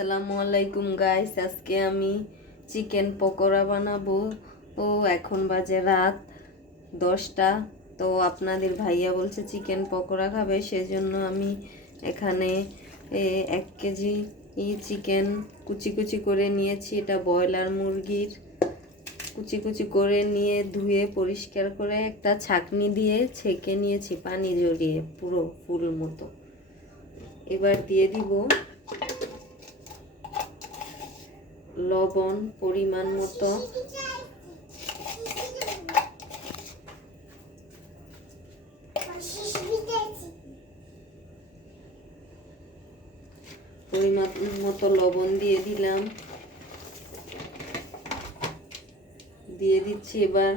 আসসালামু আলাইকুম গাইস, আজকে আমি চিকেন পকোড়া বানাবো। এখন বাজে রাত 10টা। তো আপনাদের ভাইয়া বলছে চিকেন পকোড়া খাবে, সেজন্য আমি এখানে 1 কেজি চিকেন কুচি কুচি করে নিয়েছি। এটা ব্রয়লার মুরগির। কুচি কুচি করে নিয়ে ধুয়ে পরিষ্কার করে একটা ছাঁকনি দিয়ে ছেঁকে নিয়েছি, পানি জড়িয়ে পুরো ফুল মতো। এবার দিয়ে দিব লবণ পরিমাণ মতো, লবণ দিয়ে দিলাম। দিয়ে দিচ্ছি এবার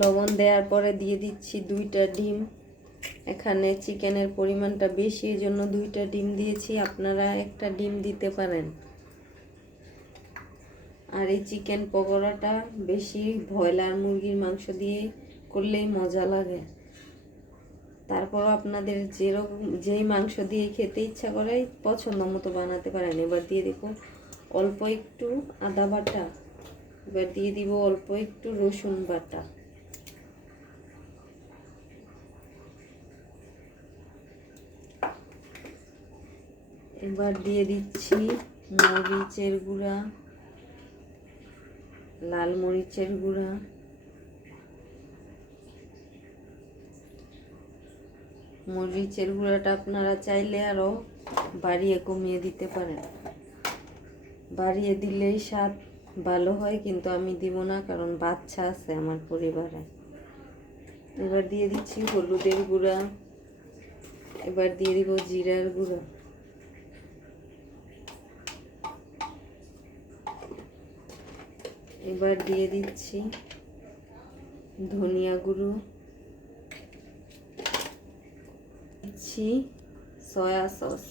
লবণ দেওয়ার পরে দিয়ে দিচ্ছি 2টা ডিম। এখানে চিকেনের পরিমাণটা বেশি, এই জন্য 2টা ডিম দিয়েছি, আপনারা একটা ডিম দিতে পারেন। আর এই চিকেন পকোড়াটা বেশি ব্রয়লার মুরগির মাংস দিয়ে করলেই মজা লাগে। তারপরও আপনাদের যেই মাংস দিয়ে খেতে ইচ্ছা করে পছন্দ মতো বানাতে পারেন। এবার দিয়ে দেবো অল্প একটু আদা বাটা, এবার দিয়ে দিব অল্প একটু রসুন বাটা। এবার দিয়ে দিচ্ছি মরিচের গুঁড়া, লাল মরিচের গুঁড়া, মরিচের গুঁড়াটা আপনারা চাইলে আরও বাড়িয়ে কমিয়ে দিতে পারেন। বাড়িয়ে দিলেই স্বাদ ভালো হয়, কিন্তু আমি দিব না, কারণ বাচ্চা আছে আমার পরিবারে। এবার দিয়ে দিচ্ছি হলুদের গুঁড়া, এবার দিয়ে দিব জিরার গুঁড়া, এবার দিয়ে দিচ্ছি ধনিয়া গুঁড়ো, দিচ্ছি সয়া সস,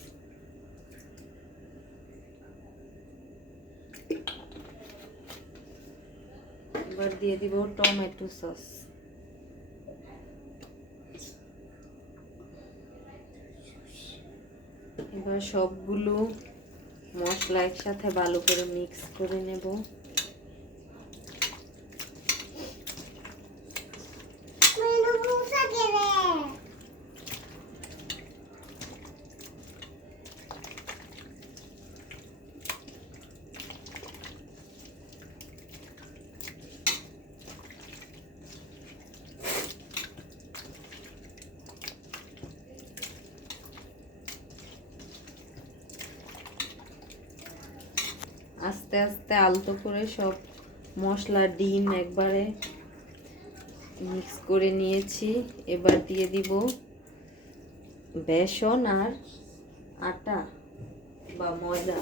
এবার দিয়ে দিব টমেটো সস। এবার সবগুলো মশলা একসাথে ভালো করে মিক্স করে নেব। আস্তে আস্তে আলতো করে সব মশলা ডিম একবারে মিক্স করে নিয়েছি। এবার দিয়ে দিব বেসন আর আটা বা ময়দা,